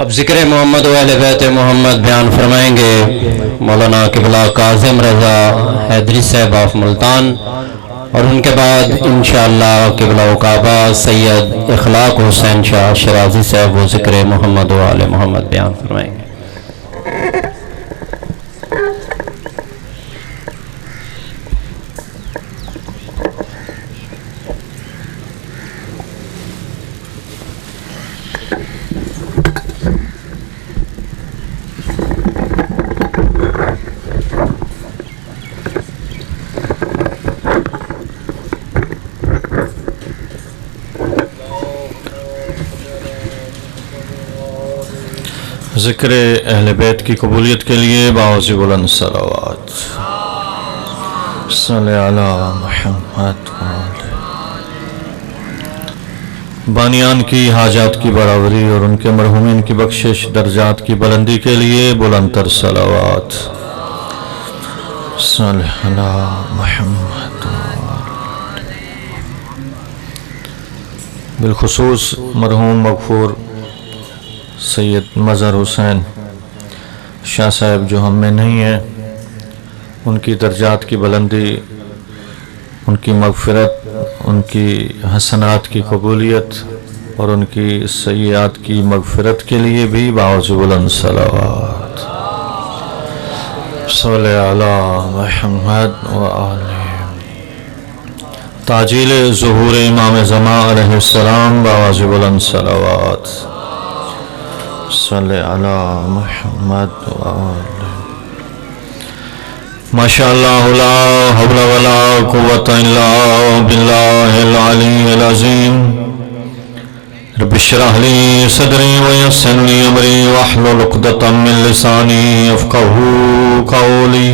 اب ذکر محمد و اہل بیت محمد بیان فرمائیں گے مولانا قبلہ کاظم رضا حیدری صاحب آف ملتان، اور ان کے بعد انشاءاللہ قبلہ کعبہ سید اخلاق حسین شاہ شرازی صاحب وہ ذکر محمد و اہل محمد بیان فرمائیں گے۔ ذکر اہل بیت کی قبولیت کے لیے باعث بلند صلوات صلی علی محمد بانیان کی حاجات کی برابری اور ان کے مرحومین کی بخشش درجات کی بلندی کے لیے بلند تر صلوات صلی علی محمد بالخصوص مرحوم مغفور سید مظہر حسین شاہ صاحب جو ہم میں نہیں ہیں، ان کی درجات کی بلندی، ان کی مغفرت، ان کی حسنات کی قبولیت اور ان کی سیئات کی مغفرت کے لیے بھی باعث بلند صلوات صلی علی محمد و آلہ تعجیل ظہور امام زمان علیہ السلام باعث بلند صلوات صلی علی محمد و آلہ ماشاءاللہ لا حول ولا قوة الا باللہ العلی العظیم رب اشرح لی صدری ویسر لی امری واحلل عقدۃ من لسانی یفقہوا قولی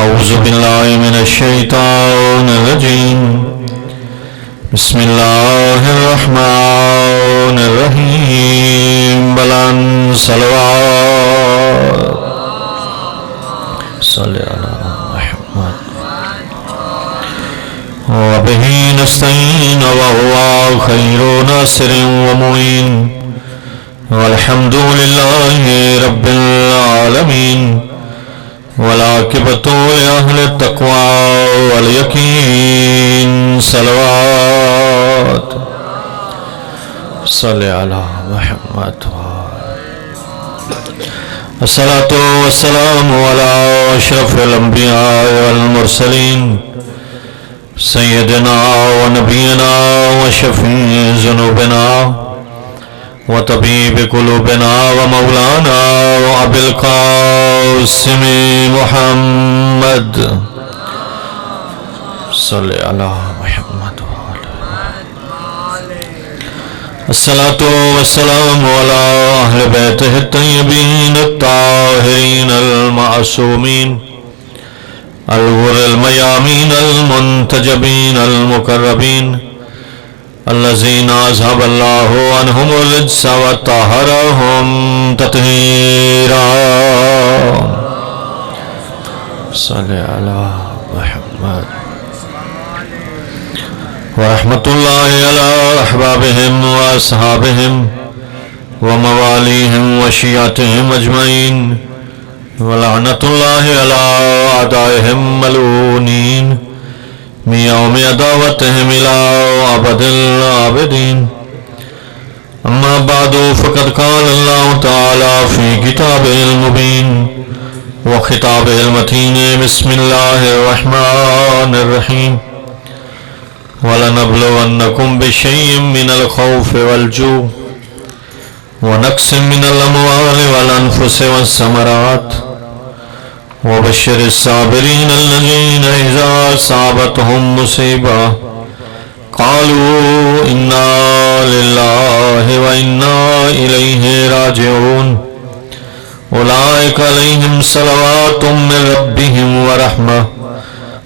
اعوذ باللہ من الشیطان الرجیم بسم اللہ الرحمن الرحیم بلند صلوات صلی علی محمد وبہ نستعین وہو خیر ناصر ومعین والحمد للہ رب العالمین والعاقبۃ لأہل التقوی والیقین صلوات صلی علی محمد الصلاۃ والسلام علی اشرف الانبیاء والمرسلین سیدنا و نبینا و شفیع ذنوبنا و طبیب قلوبنا و مولانا و ابی القاسم محمد صلی علی محمد الصلاۃ والسلام علی اہل بیتہ الطیبین الطاہرین المعصومین الغر المیامین المنتجبین المقربین الذین اذهب اللہ عنہم الرجس وطہرہم تطہیرا صلی علی محمد ورحمۃ اللہ علی احبابہم و اصحابہم و موالیہم و شیعتہم اجمعین ولعنۃ اللہ علی اعدائہم ملعونین من یوم عداوتہم الی ابد الآبدین اما بعد فقد قال اللہ تعالی فی کتابہ المبین و خطابہ المتین بسم اللہ الرحمن الرحیم وَلَنَبْلُوَنَّكُمْ بِشَيْءٍ مِّنَ الْخَوْفِ وَالْجُوعِ وَنَقْصٍ مِّنَ الْأَمْوَالِ وَالْأَنفُسِ وَالثَّمَرَاتِ وَبَشِّرِ الصَّابِرِينَ الَّذِينَ إِذَا أَصَابَتْهُم مُّصِيبَةٌ قَالُوا إِنَّا لِلَّهِ وَإِنَّا إِلَيْهِ رَاجِعُونَ أُولَٰئِكَ عَلَيْهِمْ صَلَوَاتٌ مِّن رَّبِّهِمْ وَرَحْمَةٌ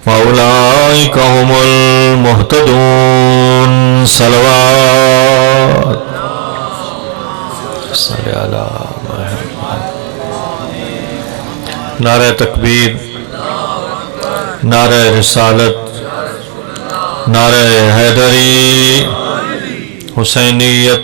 وَأُولَٰئِكَ هُمُ الْمُهْتَدُونَ صلوات صلی علی محمد نعرہ تکبیر، نعرہ رسالت، نعرہ حیدری، حسینیت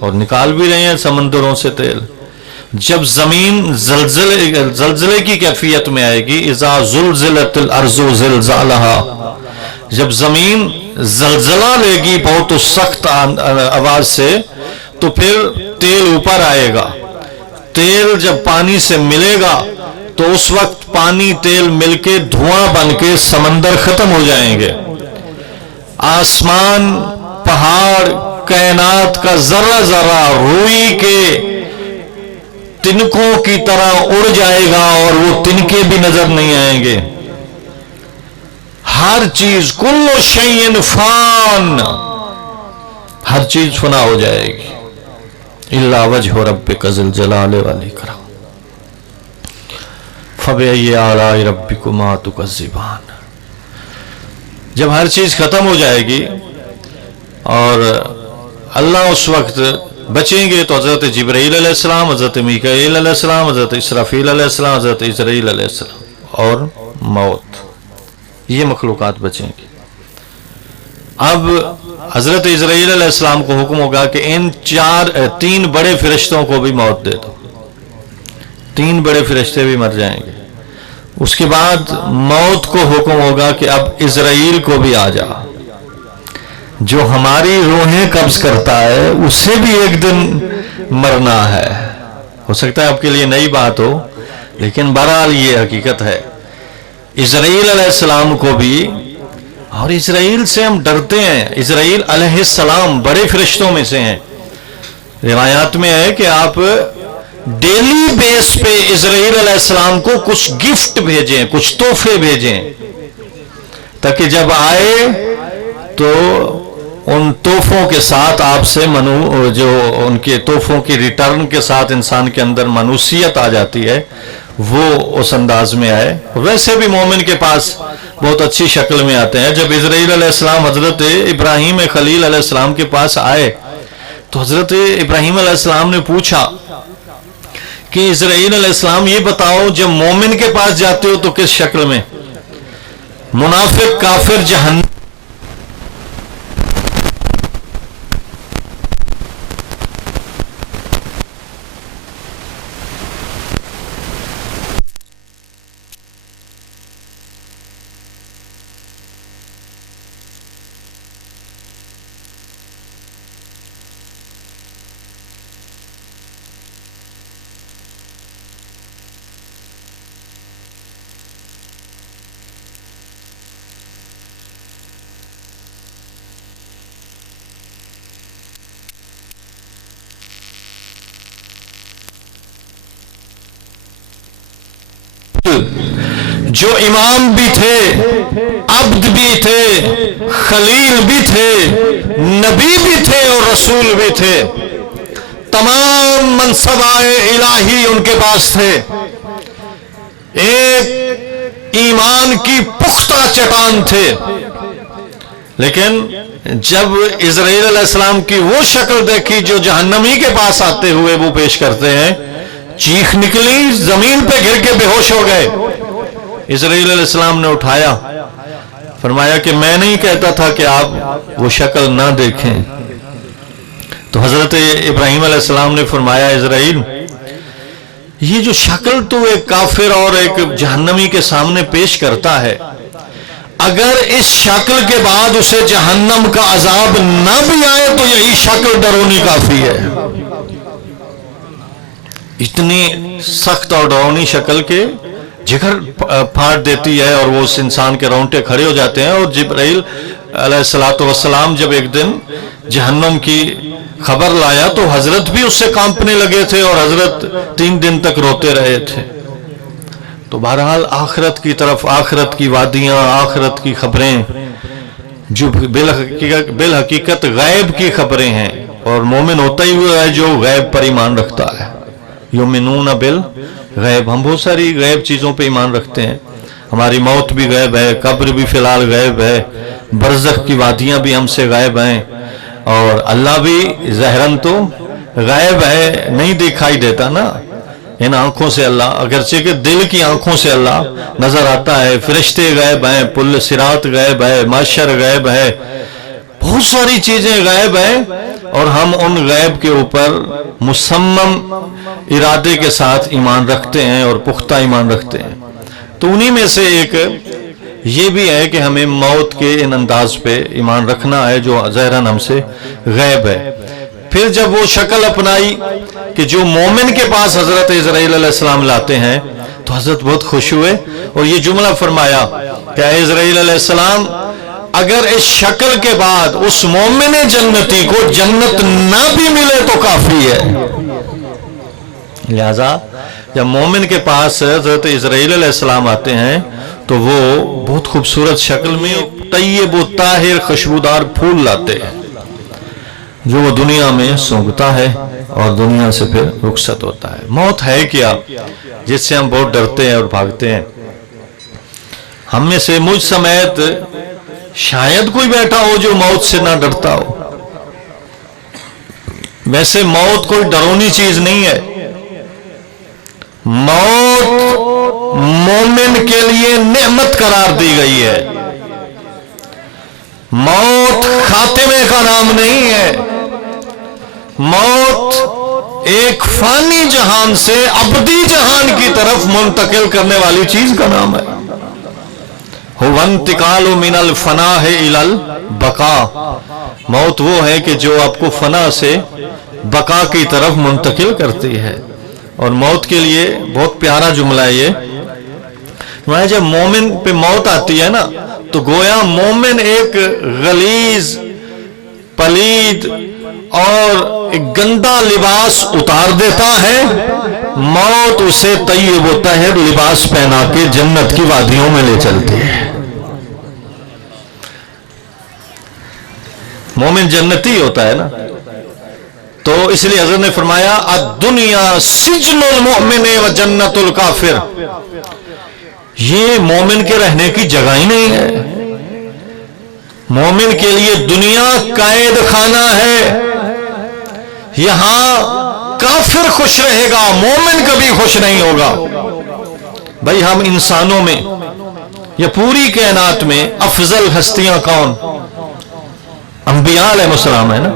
اور نکال بھی رہے ہیں سمندروں سے تیل. جب زمین زلزلے کی کیفیت میں آئے گی، اذا زلزلت الارض زلزالها، جب زمین زلزلہ لے گی بہت سخت آواز سے، تو پھر تیل اوپر آئے گا. تیل جب پانی سے ملے گا تو اس وقت پانی تیل مل کے دھواں بن کے سمندر ختم ہو جائیں گے. آسمان، پہاڑ، کائنات کا ذرہ ذرہ روئی کے تنکوں کی طرح اڑ جائے گا اور وہ تنکے بھی نظر نہیں آئیں گے. ہر چیز، کل شیء فان، ہر چیز فنا ہو جائے گی الا وجہ ربک ذی الجلال والاکرام. فبأی آلاء ربکما تکذبان. جب ہر چیز ختم ہو جائے گی اور اللہ اس وقت بچیں گے تو حضرت جبرائیل علیہ السلام، حضرت میکائیل علیہ السلام، حضرت اسرافیل علیہ السلام، حضرت اسرائیل علیہ السلام اور موت، یہ مخلوقات بچیں گی. اب حضرت اسرائیل علیہ السلام کو حکم ہوگا کہ ان تین بڑے فرشتوں کو بھی موت دے دو. تین بڑے فرشتے بھی مر جائیں گے. اس کے بعد موت کو حکم ہوگا کہ اب اسرائیل کو بھی آ جا. جو ہماری روحیں قبض کرتا ہے اسے بھی ایک دن مرنا ہے. ہو سکتا ہے آپ کے لیے نئی بات ہو، لیکن بہرحال یہ حقیقت ہے. اسرائیل علیہ السلام کو بھی، اور اسرائیل سے ہم ڈرتے ہیں. اسرائیل علیہ السلام بڑے فرشتوں میں سے ہیں. روایات میں ہے کہ آپ ڈیلی بیس پہ اسرائیل علیہ السلام کو کچھ گفٹ بھیجیں، کچھ تحفے بھیجیں، تاکہ جب آئے تو ان تحفوں کے ساتھ آپ سے جو ان کے تحفوں کی ریٹرن کے ساتھ انسان کے اندر منوسیت آ جاتی ہے، وہ اس انداز میں آئے. ویسے بھی مومن کے پاس بہت اچھی شکل میں آتے ہیں. جب اسرائیل علیہ السلام حضرت ابراہیم خلیل علیہ السلام کے پاس آئے تو حضرت ابراہیم علیہ السلام نے پوچھا کہ اسرائیل علیہ السلام یہ بتاؤ، جب مومن کے پاس جاتے ہو تو کس شکل میں؟ منافق، کافر، جہنم. جو امام بھی تھے، عبد بھی تھے، خلیل بھی تھے، نبی بھی تھے اور رسول بھی تھے. تمام منصبائے الہی ان کے پاس تھے. ایک ایمان کی پختہ چٹان تھے. لیکن جب اسرائیل علیہ السلام کی وہ شکل دیکھی جو جہنمی کے پاس آتے ہوئے وہ پیش کرتے ہیں، چیخ نکلی، زمین پہ گر کے بے ہوش ہو گئے. اسرائیل علیہ السلام نے اٹھایا، فرمایا کہ میں نہیں کہتا تھا کہ آپ وہ شکل نہ دیکھیں. تو حضرت ابراہیم علیہ السلام نے فرمایا، اسرائیل، یہ جو شکل تو ایک کافر اور ایک جہنمی کے سامنے پیش کرتا ہے، اگر اس شکل کے بعد اسے جہنم کا عذاب نہ بھی آئے تو یہی شکل ڈرونی کافی ہے. اتنی سخت اور ڈرونی شکل کے جگر پھاڑ دیتی ہے اور وہ اس انسان کے رونگٹے کھڑے ہو جاتے ہیں. اور جبرائیل علیہ السلام جب ایک دن جہنم کی خبر لایا تو حضرت بھی اس سے کانپنے لگے تھے اور حضرت 3 دن تک روتے رہے تھے. تو بہرحال آخرت کی طرف، آخرت کی وادیاں، آخرت کی خبریں جو بالحقیقت غیب کی خبریں ہیں، اور مومن ہوتا ہی ہوا ہے جو غیب پر ایمان رکھتا ہے. یؤمنون بالغیب، ہم بہت ساری غیب چیزوں پہ ایمان رکھتے ہیں. ہماری موت بھی غیب ہے، قبر بھی فی الحال غیب ہے، برزخ کی وادیاں بھی ہم سے غیب ہیں، اور اللہ بھی ظاہراً تو غیب ہے، نہیں دکھائی دیتا نا ان آنکھوں سے اللہ، اگرچہ کہ دل کی آنکھوں سے اللہ نظر آتا ہے. فرشتے غیب ہیں، پل صراط غیب ہے، محشر غیب ہے، بہت ساری چیزیں غیب ہیں. اور ہم ان غیب کے اوپر مصمم ارادے کے ساتھ ایمان رکھتے ہیں اور پختہ ایمان رکھتے ہیں. تو انہی میں سے ایک یہ بھی ہے کہ ہمیں موت کے ان انداز پہ ایمان رکھنا ہے جو ظاہراً ہم سے غیب ہے. پھر جب وہ شکل اپنائی کہ جو مومن کے پاس حضرت عزرائیل علیہ السلام لاتے ہیں تو حضرت بہت خوش ہوئے اور یہ جملہ فرمایا کہ اے عزرائیل علیہ السلام اگر اس شکل کے بعد اس مومن جنتی کو جنت نہ بھی ملے تو کافی ہے. لہذا جب مومن کے پاس حضرت عزرائیل علیہ السلام آتے ہیں تو وہ بہت خوبصورت شکل میں طیب و طاہر خوشبودار پھول لاتے ہیں جو وہ دنیا میں سونگتا ہے اور دنیا سے پھر رخصت ہوتا ہے. موت ہے کیا جس سے ہم بہت ڈرتے ہیں اور بھاگتے ہیں؟ ہم میں سے مجھ سمیت شاید کوئی بیٹھا ہو جو موت سے نہ ڈرتا ہو. ویسے موت کوئی ڈرونی چیز نہیں ہے. موت مومن کے لیے نعمت قرار دی گئی ہے. موت خاتمے کا نام نہیں ہے. موت ایک فانی جہان سے ابدی جہان کی طرف منتقل کرنے والی چیز کا نام ہے. هو انتقال من الفناء الى البقاء. موت وہ ہے کہ جو آپ کو فنا سے بقا کی طرف منتقل کرتی ہے. اور موت کے لیے بہت پیارا جملہ ہے یہ. جب مومن پہ موت آتی ہے نا تو گویا مومن ایک غلیظ پلید اور ایک گندا لباس اتار دیتا ہے. موت اسے طیب و طاہر لباس پہنا کے جنت کی وادیوں میں لے چلتی ہے. مومن جنتی ہوتا ہے نا. تو اس لیے حضرت نے فرمایا الدنیا سجن المؤمن و جنت الکافر. یہ مومن کے رہنے کی جگہ ہی نہیں ہے. مومن کے لیے دنیا قید خانہ ہے. یہاں کافر خوش رہے گا, مومن کبھی خوش نہیں ہوگا. بھائی ہم انسانوں میں یا پوری کائنات میں افضل ہستیاں کون؟ انبیاء علیہ السلام ہے نا.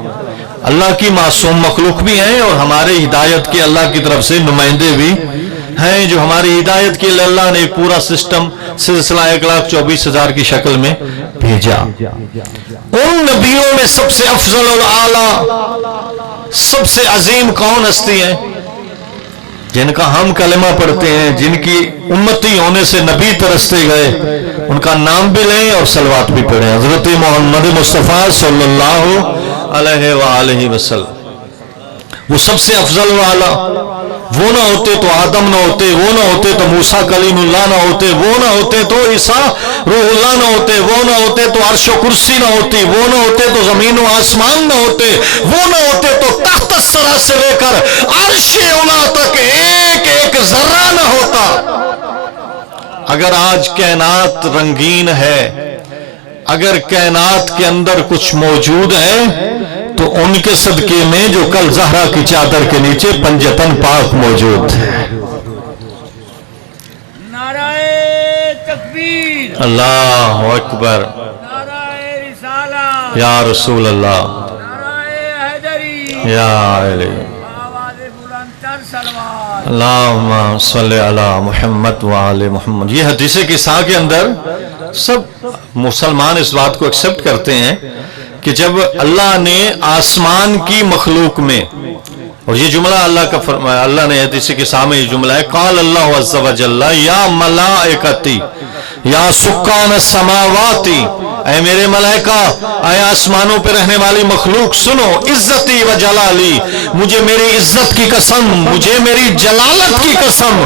اللہ کی معصوم مخلوق بھی ہیں اور ہمارے ہدایت کے اللہ کی طرف سے نمائندے بھی ہیں جو ہماری ہدایت کے لیے اللہ نے ایک پورا سسٹم سلسلہ 1,24,000 کی شکل میں بھیجا. ان نبیوں میں سب سے افضل اور اعلیٰ سب سے عظیم کون ہستی ہیں جن کا ہم کلمہ پڑھتے ہیں, جن کی امتی ہونے سے نبی ترستے گئے, ان کا نام بھی لیں اور صلوات بھی پڑھیں. حضرت محمد مصطفیٰ صلی اللہ علیہ وآلہ وسلم وہ سب سے افضل و اعلیٰ. وہ نہ ہوتے تو آدم نہ ہوتے, وہ نہ ہوتے تو موسیٰ کلیم اللہ نہ ہوتے, وہ نہ ہوتے تو عیسیٰ روح اللہ نہ ہوتے, وہ نہ ہوتے تو عرش و کرسی نہ ہوتی, وہ نہ ہوتے تو زمین و آسمان نہ ہوتے, وہ نہ ہوتے تو تحت الثری سے لے کر عرش اولا تک ایک ایک ذرہ نہ ہوتا. اگر آج کائنات رنگین ہے, اگر کائنات کے اندر کچھ موجود ہے تو ان کے صدقے میں جو کل زہرا کی چادر کے نیچے پنجتن پاک موجود ہے. نعرہ تکبیر, اللہ اکبر, نعرہ رسالہ, یا رسول اللہ, نعرہ حیدری, یا علی, آواز بلندتر سلوات. اللہم صلی علی محمد وآل محمد. یہ حدیث قصہ کے اندر سب مسلمان اس بات کو ایکسپٹ کرتے ہیں کہ جب اللہ نے آسمان کی مخلوق میں, اور یہ جملہ اللہ کا فرمایا, اللہ نے حدیث قصہ میں یہ جملہ ہے, قال اللہ عز و جل یا ملائکتی یا سکان السماواتی, اے میرے ملائکہ, اے آسمانوں پہ رہنے والی مخلوق سنو, عزتی و جلالی, مجھے میری عزت کی قسم, مجھے میری جلالت کی قسم.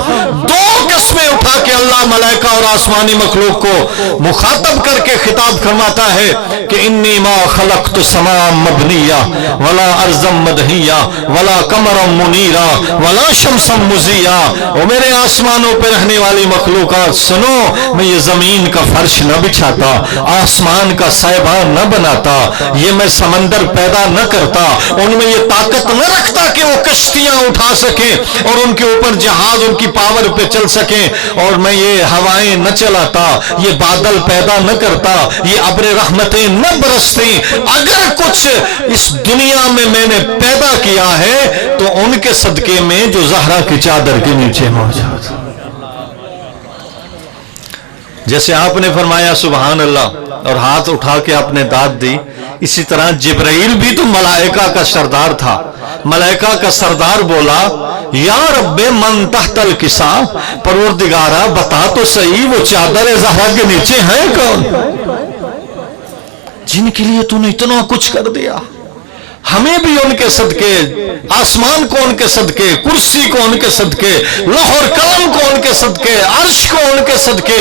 دو قسمیں اٹھا کے اللہ ملائکہ اور آسمانی مخلوق کو مخاطب کر کے خطاب فرماتا ہے کہ انی ما خلقت سماء مبنیہ ولا ارضا مدحیہ ولا قمرا منیرا ولا شمسا مضیہ. اور میرے آسمانوں پہ رہنے والی مخلوقات سنو, میں یہ زمین کا فرش نہ بچھاتا, آسمان کا سائبان نہ بناتا, یہ میں سمندر پیدا نہ کرتا, ان میں یہ طاقت نہ رکھتا کہ وہ کشتیاں اٹھا سکیں اور ان کے اوپر جہاز ان کی پاور پہ چل سکیں، اور میں یہ ہوائیں نہ چلاتا، یہ بادل پیدا نہ کرتا، یہ ابر رحمتیں نہ برستی، اگر کچھ اس دنیا میں نے پیدا کیا ہے تو ان کے صدقے میں جو زہرا کی چادر کے نیچے موجود۔ جیسے آپ نے فرمایا سبحان اللہ اور ہاتھ اٹھا کے آپ نے داد دی، اسی طرح جبرائیل بھی تو ملائکہ کا سردار تھا، ملائکہ کا سردار بولا یا رب من تحت الکسا، پروردگارہ بتا تو صحیح وہ چادر زہرا کے نیچے ہیں کون جن کے لیے تو نے اتنا کچھ کر دیا؟ ہمیں بھی ان کے صدقے، آسمان کو ان کے صدقے، کرسی کو ان کے صدقے، لوح اور قلم کو ان کے صدقے، عرش کو ان کے صدقے،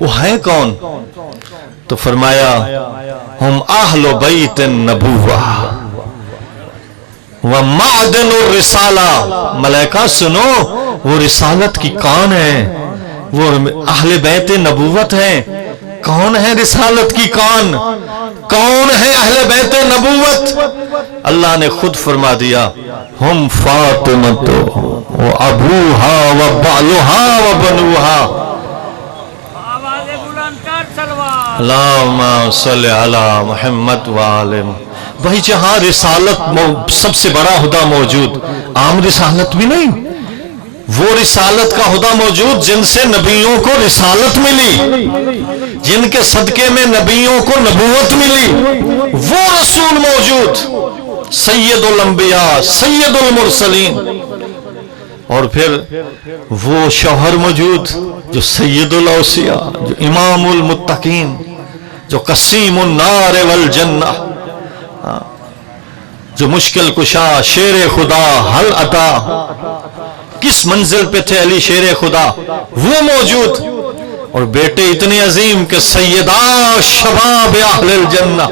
وہ ہے کون؟ تو فرمایا ہم اہل بیت النبوہ ومعدن الرسالہ۔ ملائکہ سنو، وہ رسالت کی کون ہے؟ وہ اہل بیت نبوت ہیں۔ کون ہے رسالت کی کون؟ کون ہے اہل بیت نبوت؟ اللہ نے خود فرما دیا ہم فاطمہ و ابوہا و بالہا و بنوہا۔ آواز بلند تر سلوات۔ اللہم صلی علی محمد و آل محمد۔ وہی جہاں رسالت سب سے بڑا خدا موجود، عام رسالت بھی نہیں، وہ رسالت کا خدا موجود جن سے نبیوں کو رسالت ملی، جن کے صدقے میں نبیوں کو نبوت ملی، وہ رسول موجود، سید الانبیاء، سید المرسلین، اور پھر وہ شوہر موجود جو سید الاوصیاء، جو امام المتقین، جو قسیم النار والجنہ، جو مشکل کشا، شیر خدا، حل عطا، کس منزل پہ تھے علی شیر خدا، وہ موجود، اور بیٹے اتنے عظیم کہ سیدہ شباب اہل الجنہ،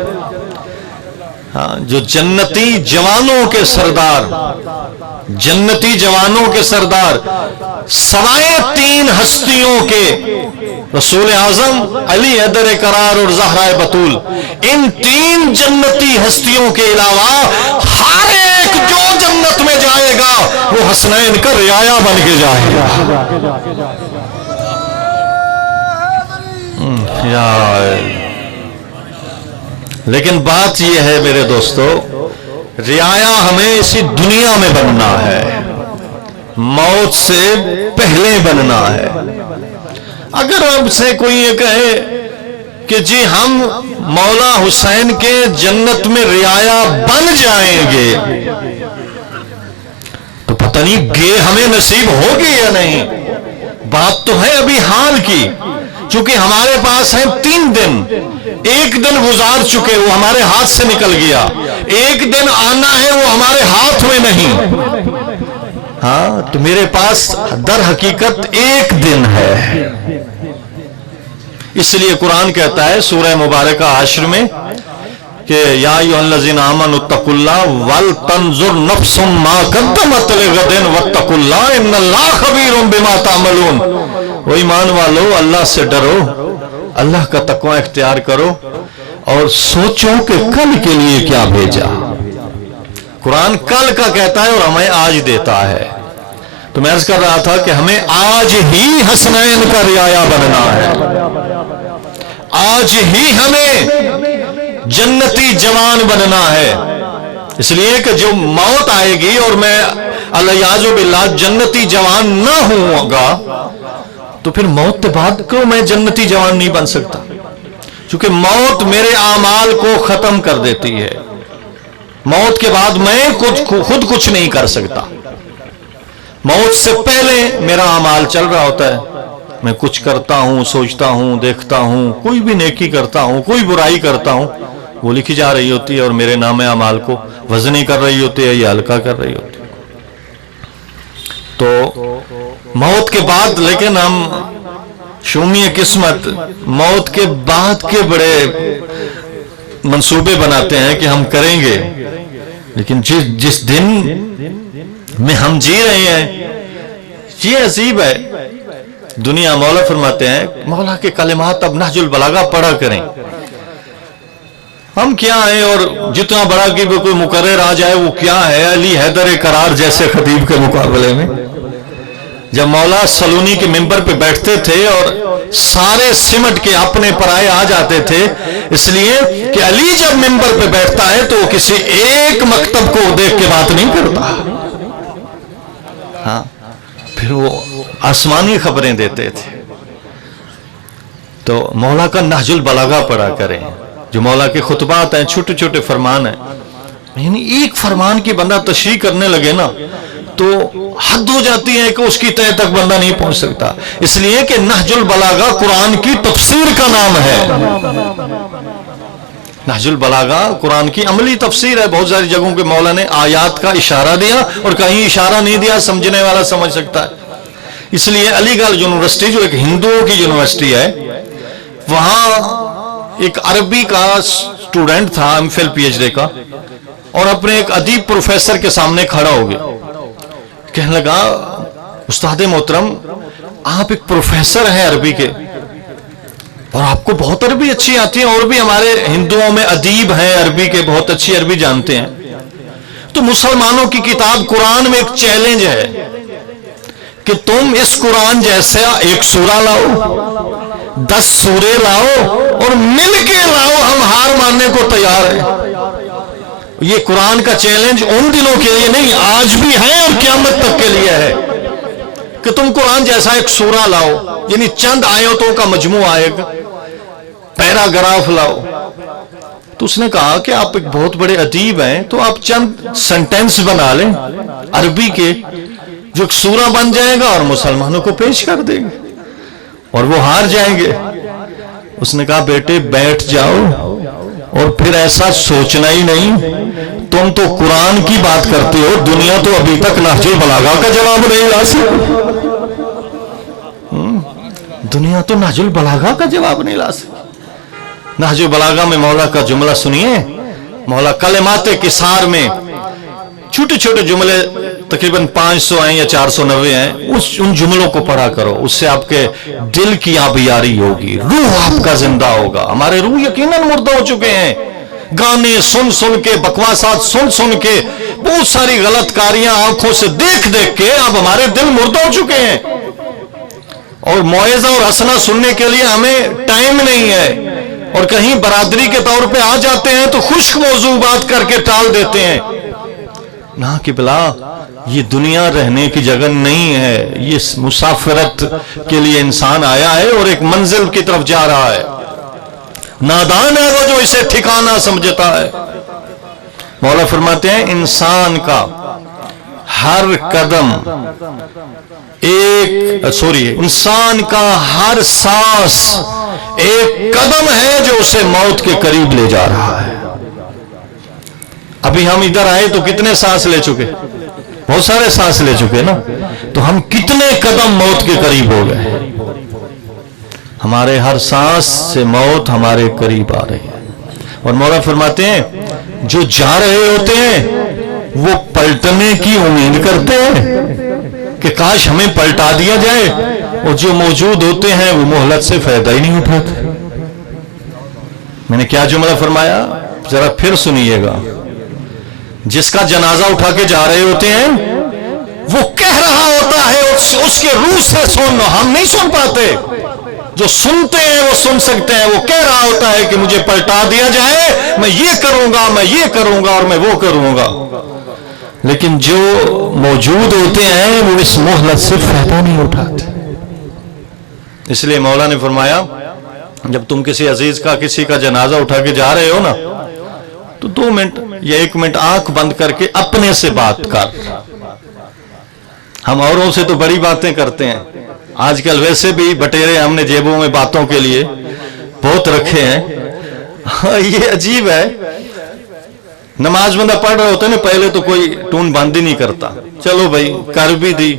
جو جنتی جوانوں کے سردار، جنتی جوانوں کے سردار، سوائے تین ہستیوں کے، رسول اعظم، علی حیدر کرار اور زہرہ بتول، ان تین جنتی ہستیوں کے علاوہ ہر ایک جو جنت میں جائے گا وہ حسنین کا رعایا بن کے جائے گا۔ لیکن بات یہ ہے میرے دوستو، رعایا ہمیں اسی دنیا میں بننا ہے، موت سے پہلے بننا ہے۔ اگر اب سے کوئی یہ کہے کہ جی ہم مولا حسین کے جنت میں رعایا بن جائیں گے، تو پتہ نہیں گے ہمیں نصیب ہوگی یا نہیں۔ بات تو ہے ابھی حال کی، چونکہ ہمارے پاس ہیں 3 دن، ایک دن گزار چکے وہ ہمارے ہاتھ سے نکل گیا، ایک دن آنا ہے وہ ہمارے ہاتھ میں نہیں۔ ہاں تو میرے پاس در حقیقت ایک دن ہے، اس لیے قرآن کہتا ہے سورہ مبارکہ عشر میں کہ یا ایھا الذین آمنوا اتقوا اللہ ولتنظر نفس ما قدمت لغد واتقوا اللہ ان اللہ خبیر بما تعملون۔ وہ ایمان والو اللہ سے ڈرو، اللہ کا تقوی اختیار کرو اور سوچو کہ کل کے لیے کیا بھیجا۔ قرآن کل کا کہتا ہے اور ہمیں آج دیتا ہے۔ تو میں عرض کر رہا تھا کہ ہمیں آج ہی حسنین کا رعایا بننا ہے، آج ہی ہمیں جنتی جوان بننا ہے، اس لیے کہ جو موت آئے گی اور میں الیاذ باللہ جنتی جوان نہ ہوں گا تو پھر موت کے بعد کو میں جنتی جوان نہیں بن سکتا، چونکہ موت میرے اعمال کو ختم کر دیتی ہے۔ موت کے بعد میں خود کچھ نہیں کر سکتا، موت سے پہلے میرا اعمال چل رہا ہوتا ہے، میں کچھ کرتا ہوں، سوچتا ہوں، دیکھتا ہوں، کوئی بھی نیکی کرتا ہوں، کوئی برائی کرتا ہوں، وہ لکھی جا رہی ہوتی ہے اور میرے نام اعمال کو وزنی کر رہی ہوتی ہے یا ہلکا کر رہی ہوتی ہے۔ تو موت کے بعد لیکن ہم شومی قسمت موت کے بعد کے بڑے منصوبے بناتے ہیں کہ ہم کریں گے، لیکن جس دن میں ہم جی رہے ہیں یہ عجیب ہے۔ دنیا مولا فرماتے ہیں، مولا کے کلمات اب نہج البلاغہ پڑھا کریں، ہم کیا ہیں، اور جتنا بڑا کہ کوئی مقرر آ جائے وہ کیا ہے علی حیدر کرار جیسے خطیب کے مقابلے میں۔ جب مولا سلونی کے ممبر پہ بیٹھتے تھے اور سارے سمٹ کے اپنے پرائے آ جاتے تھے، اس لیے کہ علی جب ممبر پہ بیٹھتا ہے تو وہ کسی ایک مکتب کو دیکھ کے بات نہیں کرتا، ہاں پھر وہ آسمانی خبریں دیتے تھے۔ تو مولا کا نہج البلاغہ پڑھا کریں، جو مولا کے خطبات ہیں، چھوٹے چھوٹے فرمان ہیں، یعنی ایک فرمان کی بندہ تشریح کرنے لگے نا تو حد ہو جاتی ہے کہ اس کی تہہ تک بندہ نہیں پہنچ سکتا، اس لیے کہ نہج البلاغہ قرآن کی تفسیر کا نام ہے۔ نہج البلاغہ قرآن کی عملی تفسیر ہے۔ بہت ساری جگہوں کے مولا نے آیات کا اشارہ دیا اور کہیں اشارہ نہیں دیا، سمجھنے والا سمجھ سکتا ہے۔ اس لیے علی گڑھ یونیورسٹی جو ایک ہندوؤں کی یونیورسٹی ہے، وہاں ایک عربی کا اسٹوڈنٹ تھا M Phil P H D کا، اور اپنے ایک ادیب پروفیسر کے سامنے کھڑا ہو گیا، کہنے لگا استاد محترم آپ ایک پروفیسر ہیں عربی کے اور آپ کو بہت عربی اچھی آتی ہے، اور بھی ہمارے ہندوؤں میں ادیب ہیں عربی کے، بہت اچھی عربی جانتے ہیں، تو مسلمانوں کی کتاب قرآن میں ایک چیلنج ہے کہ تم اس قرآن جیسا ایک سورہ لاؤ، 10 سورے لاؤ اور مل کے لاؤ، ہم ہار ماننے کو تیار ہیں۔ یہ قرآن کا چیلنج ان دنوں کے لیے نہیں، آج بھی ہے اور قیامت تک کے لیے ہے کہ تم قرآن جیسا ایک سورہ لاؤ، یعنی چند آیتوں کا مجموعہ، ایک پیراگراف لاؤ۔ تو اس نے کہا کہ آپ ایک بہت بڑے ادیب ہیں، تو آپ چند سنٹینس بنا لیں عربی کے جو ایک سورہ بن جائے گا اور مسلمانوں کو پیش کر دیں گے اور وہ ہار جائیں گے۔ اس نے کہا بیٹے بیٹھ جاؤ اور پھر ایسا سوچنا ہی نہیں، تم تو قرآن کی بات کرتے ہو، دنیا تو ابھی تک نہج البلاغہ کا جواب نہیں لا سکی، دنیا تو نہج البلاغہ کا جواب نہیں لا سکی۔ نہج البلاغہ میں مولا کا جملہ سنیے، مولا کلمات کسار میں چھوٹے چھوٹے جملے تقریباً 500 ہیں یا 490 ہیں، ان جملوں کو پڑھا کرو، اس سے آپ کے دل کی آبیاری ہوگی، روح آپ کا زندہ ہوگا۔ ہمارے روح یقیناً مردہ ہو چکے ہیں، گانے سن سن کے، بکواسات سن سن کے، بہت ساری غلط کاریاں آنکھوں سے دیکھ دیکھ کے اب ہمارے دل مردہ ہو چکے ہیں، اور موعظہ اور حسنہ سننے کے لیے ہمیں ٹائم نہیں ہے، اور کہیں برادری کے طور پہ آ جاتے ہیں تو خشک موضوع بات کر کے ٹال دیتے ہیں۔ نہ کہ بلا یہ دنیا رہنے کی جگہ نہیں ہے، یہ مسافرت کے لیے انسان آیا ہے اور ایک منزل کی طرف جا رہا ہے۔ نادان ہے وہ جو اسے ٹھکانہ سمجھتا ہے۔ مولا فرماتے ہیں انسان کا ہر قدم انسان کا ہر سانس ایک قدم ہے جو اسے موت کے قریب لے جا رہا ہے۔ ابھی ہم ادھر آئے تو کتنے سانس لے چکے؟ بہت سارے سانس لے چکے نا، تو ہم کتنے قدم موت کے قریب ہو گئے؟ ہمارے ہر سانس سے موت ہمارے قریب آ رہی ہے۔ اور مولا فرماتے ہیں جو جا رہے ہوتے ہیں وہ پلٹنے کی امید کرتے ہیں کہ کاش ہمیں پلٹا دیا جائے، اور جو موجود ہوتے ہیں وہ مہلت سے فائدہ ہی نہیں اٹھاتے۔ میں نے کیا جملہ فرمایا؟ ذرا پھر سنیے گا۔ جس کا جنازہ اٹھا کے جا رہے ہوتے ہیں وہ کہہ رہا ہوتا ہے، اس کے روح سے سن، ہم نہیں سن پاتے، جو سنتے ہیں وہ سن سکتے ہیں، وہ کہہ رہا ہوتا ہے کہ مجھے پلٹا دیا جائے، میں یہ کروں گا، میں یہ کروں گا اور میں وہ کروں گا، لیکن جو موجود ہوتے ہیں وہ اس مہلت سے فائدہ نہیں اٹھاتے۔ اس لیے مولا نے فرمایا جب تم کسی عزیز کا، کسی کا جنازہ اٹھا کے جا رہے ہو نا، تو 2 منٹ یا 1 منٹ آنکھ بند کر کے اپنے سے بات کر۔ ہم اوروں سے تو بڑی باتیں کرتے ہیں، آج کل ویسے بھی بٹیرے ہم نے جیبوں میں باتوں کے لیے بہت رکھے ہیں۔ یہ عجیب ہے، نماز بندہ پڑھ رہا ہوتا ہے نا، پہلے تو کوئی ٹون بند ہی نہیں کرتا، چلو بھائی کر بھی دی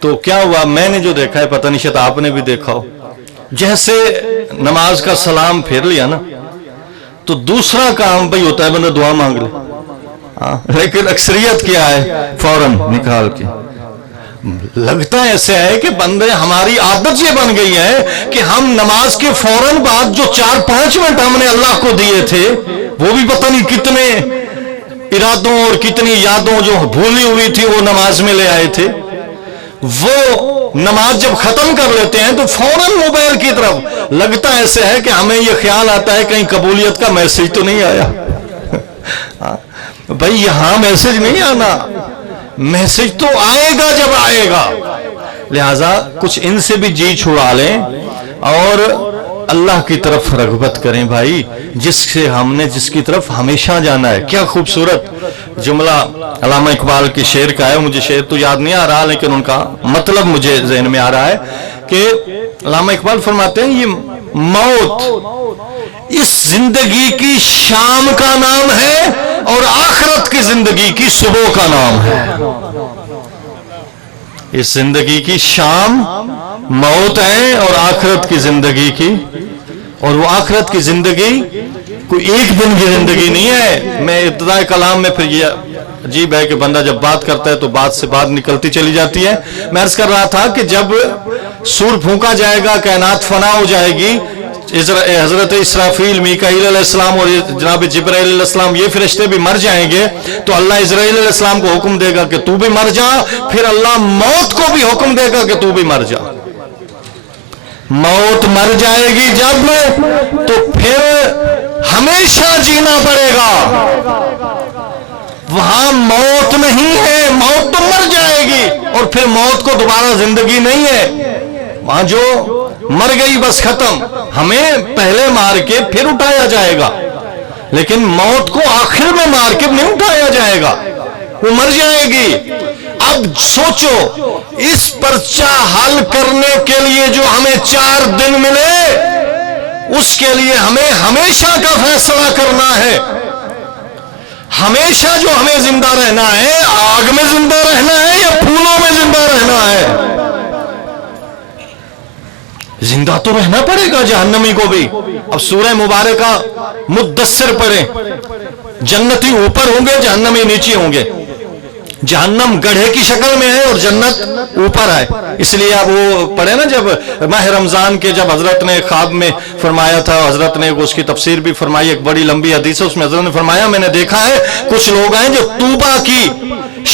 تو کیا ہوا؟ میں نے جو دیکھا ہے پتہ نہیں شاید آپ نے بھی دیکھا ہو، جیسے نماز کا سلام پھیر لیا نا تو دوسرا کام بھائی ہوتا ہے بندہ دعا مانگ لے، لیکن اکثریت کیا ہے؟ فوراً نکال کے لگتا ایسے ہے کہ بندے ہماری عادت یہ بن گئی ہے کہ ہم نماز کے فوراً بعد جو 4-5 منٹ ہم نے اللہ کو دیے تھے وہ بھی پتہ نہیں کتنے ارادوں اور کتنی یادوں جو بھولی ہوئی تھی وہ نماز میں لے آئے تھے، وہ نماز جب ختم کر لیتے ہیں تو فوراً موبائل کی طرف لگتا ایسے ہے کہ ہمیں یہ خیال آتا ہے کہیں قبولیت کا میسج تو نہیں آیا۔ بھائی یہاں میسج نہیں آنا، میسج تو آئے گا جب آئے گا، لہذا کچھ ان سے بھی جی چھڑا لیں اور اللہ کی طرف رغبت کریں بھائی، جس کی طرف ہمیشہ جانا ہے۔ کیا خوبصورت جملہ علامہ اقبال کے شعر کا ہے، مجھے شعر تو یاد نہیں آ رہا لیکن ان کا مطلب مجھے ذہن میں آ رہا ہے کہ علامہ اقبال فرماتے ہیں یہ موت اس زندگی کی شام کا نام ہے اور آخرت کی زندگی کی صبح کا نام ہے۔ اس زندگی کی شام موت ہے اور آخرت کی زندگی کی، اور وہ آخرت کی زندگی کوئی ایک دن کی زندگی نہیں ہے۔ میں ابتدائی کلام میں پھر یہ عجیب ہے کہ بندہ جب بات کرتا ہے تو بات سے بات نکلتی چلی جاتی ہے۔ میں عرض کر رہا تھا کہ جب سور پھونکا جائے گا، کائنات فنا ہو جائے گی، حضرت اسرافیل، میکائیل علیہ السلام اور جناب جبرائیل علیہ السلام یہ فرشتے بھی مر جائیں گے تو اللہ اسرائیل علیہ السلام کو حکم دے گا کہ تو بھی مر جا، پھر اللہ موت کو بھی حکم دے گا کہ تو بھی مر جا۔ موت مر جائے گی جب تو پھر ہمیشہ جینا پڑے گا، وہاں موت نہیں ہے، موت تو مر جائے گی اور پھر موت کو دوبارہ زندگی نہیں ہے، وہاں جو مر گئی بس ختم، ہمیں پہلے مار کے پھر اٹھایا جائے گا، لیکن موت کو آخر میں مار کے نہیں اٹھایا جائے گا، وہ مر جائے گی۔ اب سوچو اس پرچہ حل کرنے کے لیے جو ہمیں 4 دن ملے، اس کے لیے ہمیں ہمیشہ کا فیصلہ کرنا ہے۔ ہمیشہ جو ہمیں زندہ رہنا ہے، آگ میں زندہ رہنا ہے یا پھولوں میں زندہ رہنا ہے؟ زندہ تو رہنا پڑے گا جہنمی کو بھی۔ اب سورہ مبارکہ مدثر پڑھیں، جنتی اوپر ہوں گے، جہنمی نیچے ہوں گے، جہنم گڑھے کی شکل میں ہے اور جنت اوپر ہے۔ اس لیے اب وہ پڑھے نا جب ماہ رمضان کے جب حضرت نے خواب میں فرمایا تھا، حضرت نے اس کی تفسیر بھی فرمائی، ایک بڑی لمبی حدیث ہے، اس میں حضرت نے فرمایا میں نے دیکھا ہے کچھ لوگ ہیں جو طوبہ کی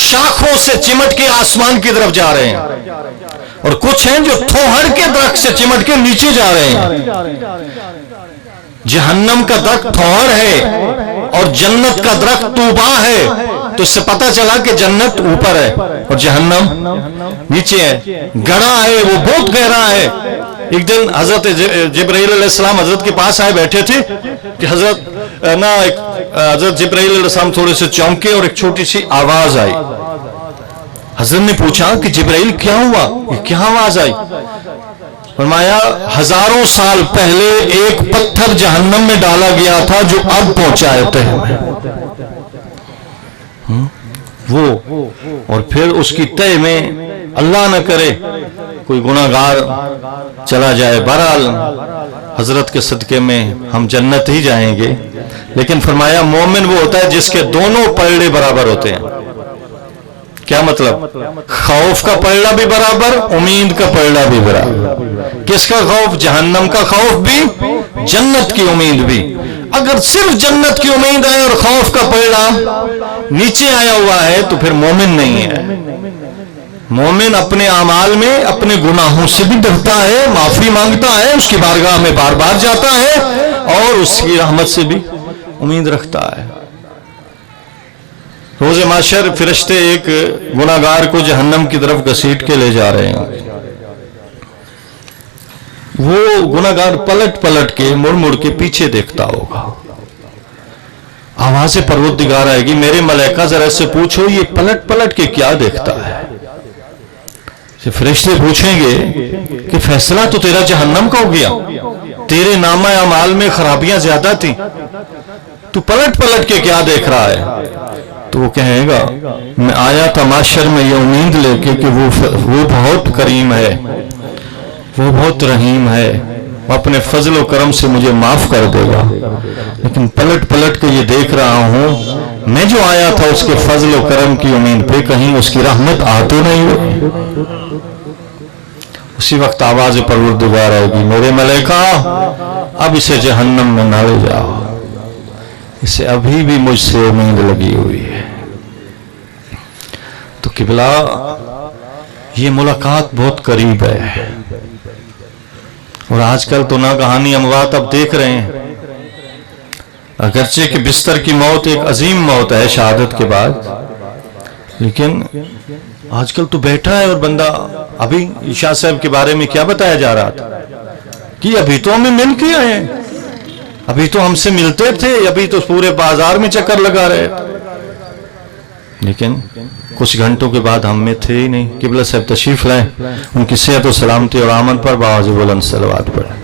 شاخوں سے چمٹ کے آسمان کی طرف جا رہے ہیں، اور کچھ ہیں جو تھوہڑ کے درخت سے چمٹ کے نیچے جا رہے ہیں۔ جہنم کا درخت تھوہڑ ہے اور جنت کا درخت طوبہ ہے، تو اس سے پتہ چلا کہ جنت اوپر ہے اور جہنم نیچے ہے، گڑھا ہے، وہ بہت گہرا ہے۔ ایک دن حضرت جبرائیل علیہ السلام حضرت کے پاس آئے بیٹھے تھے کہ حضرت جبرائیل علیہ السلام تھوڑے سے چونکے اور ایک چھوٹی سی آواز آئی۔ حضرت نے پوچھا کہ جبرائیل کیا ہوا، یہ کیا آواز آئی؟ فرمایا ہزاروں سال پہلے ایک پتھر جہنم میں ڈالا گیا تھا جو اب پہنچاتے ہیں وہ، اور پھر اس کی تہ میں اللہ نہ کرے کوئی گناہگار چلا جائے۔ بہرحال حضرت کے صدقے میں ہم جنت ہی جائیں گے، لیکن فرمایا مومن وہ ہوتا ہے جس کے دونوں پلڑے برابر ہوتے ہیں۔ کیا مطلب؟ خوف کا پلڑا بھی برابر، امید کا پلڑا بھی برابر۔ کس کا خوف؟ جہنم کا خوف بھی، جنت کی امید بھی۔ اگر صرف جنت کی امید ہے اور خوف کا پلڑا نیچے آیا ہوا ہے تو پھر مومن نہیں ہے۔ مومن اپنے اعمال میں اپنے گناہوں سے بھی ڈرتا ہے، معافی مانگتا ہے، اس کی بارگاہ میں بار بار جاتا ہے اور اس کی رحمت سے بھی امید رکھتا ہے۔ روز محشر فرشتے ایک گناہگار کو جہنم کی طرف گھسیٹ کے لے جا رہے ہیں، وہ گناہگار پلٹ پلٹ کے مڑ مڑ کے پیچھے دیکھتا ہوگا، آواز پروردگار آئے گی میرے ملائکہ ذرا سے پوچھو یہ پلٹ پلٹ کے کیا دیکھتا ہے؟ فرشتے پوچھیں گے کہ فیصلہ تو تیرا جہنم کا ہو گیا، تیرے نامہ اعمال میں خرابیاں زیادہ تھیں، تو پلٹ پلٹ کے کیا دیکھ رہا ہے؟ تو وہ کہے گا میں آیا تھا معاشر میں یہ امید لے کے کہ وہ بہت کریم ہے، وہ بہت رحیم ہے، وہ اپنے فضل و کرم سے مجھے معاف کر دے گا، لیکن پلٹ پلٹ کے یہ دیکھ رہا ہوں میں جو آیا تھا اس کے فضل و کرم کی امید پہ کہیں اس کی رحمت آ تو نہیں ہو۔ اسی وقت آواز پروردگار آئے گی، میرے ملائکہ اب اسے جہنم میں نہ لے جاؤ، اسے ابھی بھی مجھ سے امید لگی ہوئی ہے۔ تو قبلہ یہ ملاقات بہت قریب ہے، اور آج کل تو ناگہانی اموات اب دیکھ رہے ہیں، اگرچہ کہ بستر کی موت ایک عظیم موت ہے شہادت کے بعد، لیکن آج کل تو بیٹھا ہے اور بندہ، ابھی شاہ صاحب کے بارے میں کیا بتایا جا رہا تھا کہ ابھی تو ہمیں مل کے آئے ہیں، ابھی تو ہم سے ملتے تھے، ابھی تو پورے بازار میں چکر لگا رہے تھے، لیکن کچھ گھنٹوں کے بعد ہم میں تھے ہی نہیں۔ قبلہ صاحب تشریف لائیں، ان کی صحت و سلامتی اور آمد پر باوجہ بلند صلوات پڑھیں۔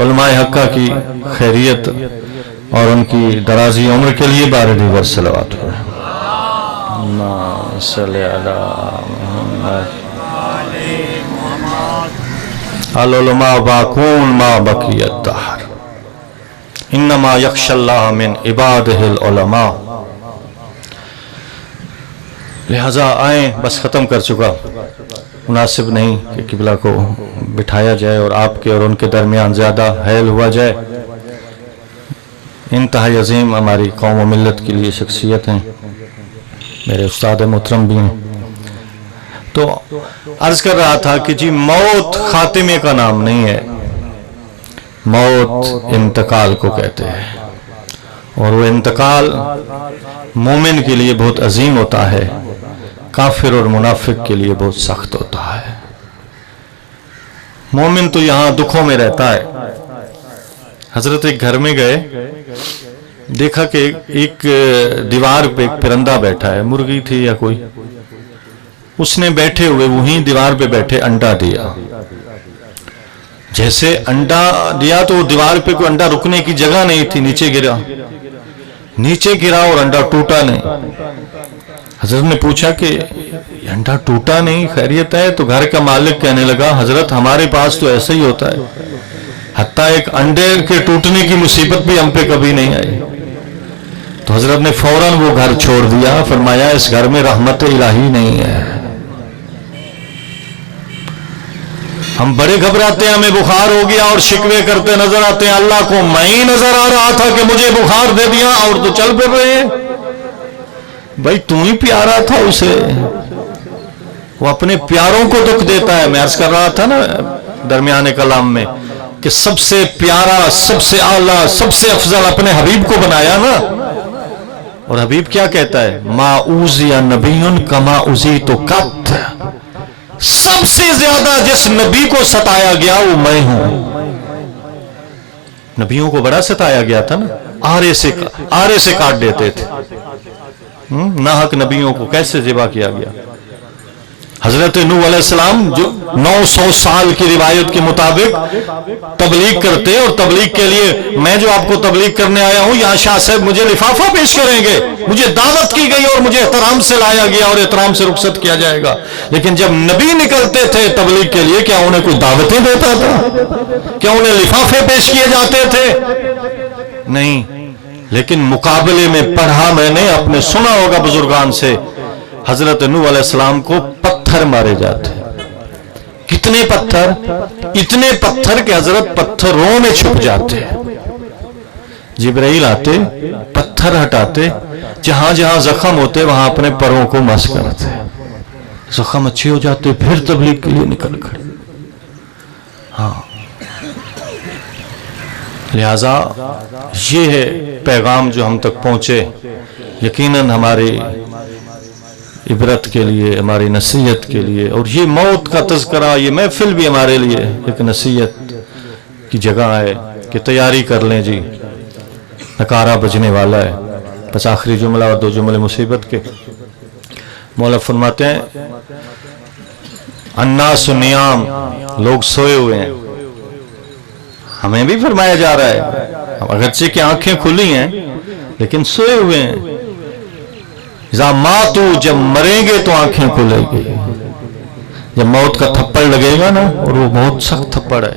علماء حقہ کی خیریت اور ان کی درازی عمر کے لیے بار دیگر صلوات پڑھیں۔ اللہم صلی علی محمد۔ العلماء باقون ما بقی الدہر، انما یخشی اللہ من عبادہ العلماء۔ لہذا آئیں، بس ختم کر چکا، مناسب نہیں کہ قبلہ کو بٹھایا جائے اور آپ کے اور ان کے درمیان زیادہ حیل ہوا جائے۔ انتہائی عظیم ہماری قوم و ملت کے لیے شخصیت ہیں، میرے استاد محترم بھی ہیں۔ تو عرض کر رہا تھا کہ جی موت خاتمے کا نام نہیں ہے، موت انتقال کو کہتے ہیں، اور وہ انتقال مومن کے لیے بہت عظیم ہوتا ہے، کافر اور منافق کے لیے بہت سخت ہوتا ہے۔ مومن تو یہاں دکھوں میں رہتا ہے۔ حضرت ایک گھر میں گئے، دیکھا کہ ایک دیوار پہ ایک پرندہ بیٹھا ہے، مرغی تھی یا کوئی، اس نے بیٹھے ہوئے وہیں دیوار پہ بیٹھے انڈا دیا۔ جیسے انڈا دیا تو دیوار پہ کوئی انڈا رکنے کی جگہ نہیں تھی، نیچے گرا اور انڈا ٹوٹا نہیں۔ حضرت نے پوچھا کہ یہ انڈا ٹوٹا نہیں، خیریت ہے؟ تو گھر کا مالک کہنے لگا، حضرت ہمارے پاس تو ایسا ہی ہوتا ہے، حتیٰ ایک انڈے کے ٹوٹنے کی مصیبت بھی ہم پہ کبھی نہیں آئی۔ تو حضرت نے فوراً وہ گھر چھوڑ دیا، فرمایا اس گھر میں رحمت الہی نہیں ہے۔ ہم بڑے گھبراتے ہیں، ہمیں بخار ہو گیا اور شکوے کرتے نظر آتے ہیں، اللہ کو میں ہی نظر آ رہا تھا کہ مجھے بخار دے دیا اور تو چل پھر رہے ہیں۔ بھائی تو ہی پیارا تھا اسے، وہ اپنے پیاروں کو دکھ دیتا ہے۔ میں عرض کر رہا تھا نا درمیان کلام میں کہ سب سے پیارا، سب سے اعلیٰ، سب سے افضل اپنے حبیب کو بنایا نا، اور حبیب کیا کہتا ہے؟ ما اوذی نبی کما اوذیت قط، سب سے زیادہ جس نبی کو ستایا گیا وہ میں ہوں۔ نبیوں کو بڑا ستایا گیا تھا نا، آرے سے کاٹ دیتے تھے، ناحق نبیوں کو کیسے ذبح کیا گیا۔ حضرت نوح علیہ السلام جو 900 سال کی روایت کے مطابق تبلیغ کرتے، اور تبلیغ کے لیے میں جو آپ کو تبلیغ کرنے آیا ہوں، یہاں شاہ صاحب مجھے لفافہ پیش کریں گے، مجھے دعوت کی گئی اور مجھے احترام سے لایا گیا اور احترام سے رخصت کیا جائے گا۔ لیکن جب نبی نکلتے تھے تبلیغ کے لیے، کیا انہیں کوئی دعوتیں دیتا تھا؟ کیا انہیں لفافے پیش کیے جاتے تھے؟ نہیں، لیکن مقابلے میں پڑھا میں نے، اپنے سنا ہوگا بزرگان سے، حضرت نوح علیہ السلام کو پتھر مارے جاتے۔ کتنے پتھر؟ اتنے پتھر کہ حضرت پتھروں میں چھپ جاتے، جبرائیل آتے، پتھر ہٹاتے، جہاں جہاں زخم ہوتے وہاں اپنے پروں کو مس کرتے، زخم اچھے ہو جاتے، پھر تبلیغ کے لیے نکل کھڑے۔ ہاں، لہذا یہ ہے پیغام جو ہم تک پہنچے، یقیناً ہماری عبرت کے لیے، ہماری نصیحت کے لیے، اور یہ موت کا تذکرہ، یہ محفل بھی ہمارے لیے ایک نصیحت کی جگہ ہے کہ تیاری کر لیں جی، نکارہ بجنے والا ہے۔ بس آخری جملہ اور 2 جملے مصیبت کے۔ مولا فرماتے ہیں الناس نیام، لوگ سوئے ہوئے ہیں۔ ہمیں بھی فرمایا جا رہا ہے، اگرچہ کہ آنکھیں کھلی ہیں لیکن سوئے ہوئے ہیں۔ اذا ماتو، جب مریں گے تو آنکھیں کھلے گی، جب موت کا تھپڑ لگے گا نا، اور وہ بہت سخت تھپڑ ہے،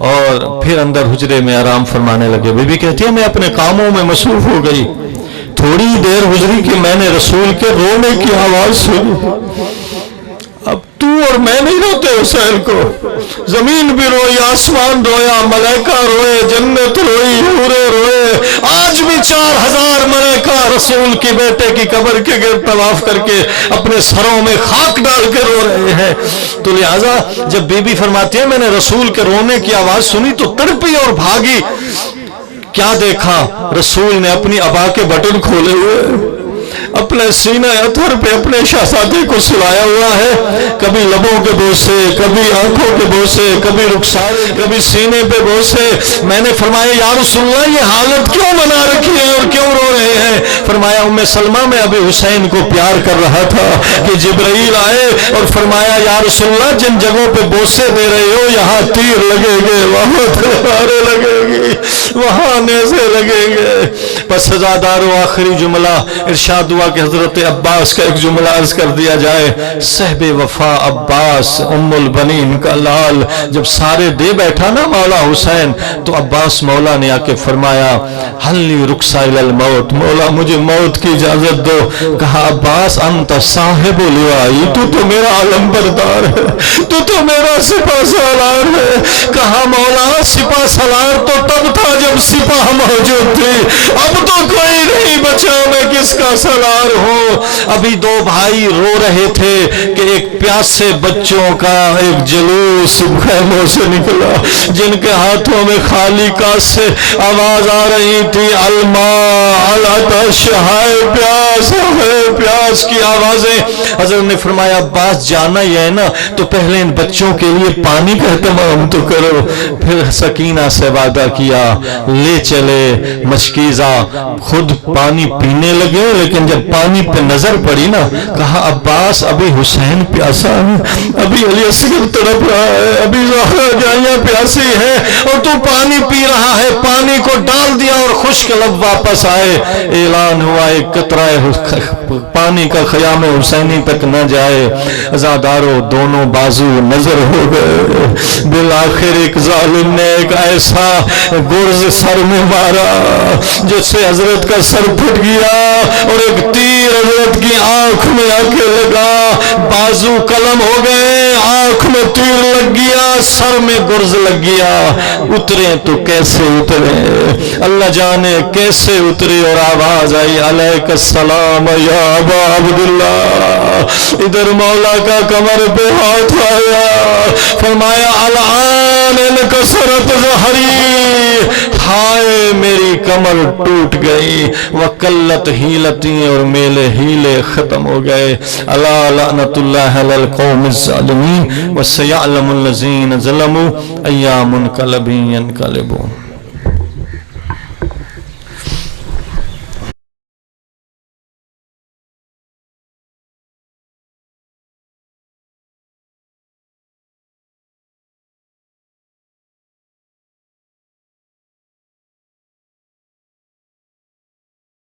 اور پھر اندر حجرے میں آرام فرمانے لگے. بی بی کہتی ہے میں اپنے کاموں میں مصروف ہو گئی, تھوڑی دیر گزری کہ میں نے رسول کے رونے کی آواز سنی. اب تو اور میں نہیں روتے حسین کو, زمین بھی روئی, آسمان رویا, ملائکہ روئے, جنت روئی, حورے روئے, آج بھی 4000 ملائکہ رسول کی بیٹے کی قبر کے گرد طواف کر کے اپنے سروں میں خاک ڈال کے رو رہے ہیں. تو لہذا جب بی بی فرماتی ہے میں نے رسول کے رونے کی آواز سنی تو تڑپی اور بھاگی. کیا دیکھا؟ رسول نے اپنی عبا کے بٹن کھولے ہوئے, اپنے سینہ اطہر پہ اپنے شہزادے کو سلایا ہوا ہے. کبھی لبوں کے بوسے, کبھی آنکھوں کے بوسے, کبھی رخسارے, کبھی سینے پہ بوسے. میں نے فرمایا یا رسول اللہ یہ حالت کیوں بنا رکھی ہے اور کیوں رو رہے ہیں؟ فرمایا ام سلمہ میں ابھی حسین کو پیار کر رہا تھا کہ جبرائیل آئے اور فرمایا یا رسول اللہ جن جگہوں پہ بوسے دے رہے ہو یہاں تیر لگے گے, وہاں تلواریں لگے گی, وہاں نیزے لگیں گے. پس سزادارو آخری جملہ ارشاد ہوا کہ حضرت عباس کا ایک جملہ عرض کر دیا جائے. صحب وفا عباس ام البنین کا لال جب سارے دے بیٹھا نا مولا حسین تو عباس مولا نے آ کے فرمایا حلی رخصا الی الموت, مولا مجھے موت کی اجازت دو. کہا عباس انت صاحب لوائی, تو میرا علم بردار ہے, تو میرا سپاہ سالار ہے. کہا مولا سپاہ سالار تو تب تھا جب سپاہ موجود تھی, اب تو کوئی نہیں بچا, میں کس کا سالار ہوں. ابھی 2 بھائی رو رہے تھے کہ ایک پیاسے بچوں کا ایک جلوس خیموں سے نکلا جن کے ہاتھوں میں خالی کاس سے آواز آ رہی تھی الماء العطش, ہائے پیاس, ہائے پیاس کی آوازیں. حضرت نے فرمایا عباس جانا ہی ہے نا تو پہلے ان بچوں کے لیے پانی کا اہتمام تو کرو. پھر سکینہ سے وعدہ کیا, لے چلے مشکیزہ, خود پانی پینے لگے. لیکن جب پانی پہ نظر پڑی نا کہا عباس ابھی حسین پیاسا ہے, ابھی علی اصغر تڑپ رہا ہے, ابھی زہرا جائیاں پیاسی ہے اور تو پانی پی رہا ہے. پانی کو ڈال دیا اور خشک لب واپس آئے. اعلان ہوا ایک قطرہ پانی کا خیام حسینی تک نہ جائے. عزادارو دونوں بازو نظر ہو گئے. بالآخر ایک ظالم نے ایک ایسا گرز سر میں مارا جس سے حضرت کا سر پھٹ گیا اور ایک تیر حضرت کی آنکھ میں آ کے لگا. بازو قلم ہو گئے, آنکھ میں تیر لگ گیا, سر میں گرز لگ گیا. اترے تو کیسے اترے, اللہ جانے کیسے اترے. اور آواز آئی علیک السلام یا ابا عبداللہ. ادھر مولا کا کمر پہ ہاتھ آیا, فرمایا الآن انکسرت ظہری, ہائے میری کمر ٹوٹ گئی. وقلت ہیلتی, اور میلے ہیلے ختم ہو گئے. الا لعنت اللہ علی القوم الظالمین وسیعلم الذین ظلموا ایام منقلبین ینقلبون.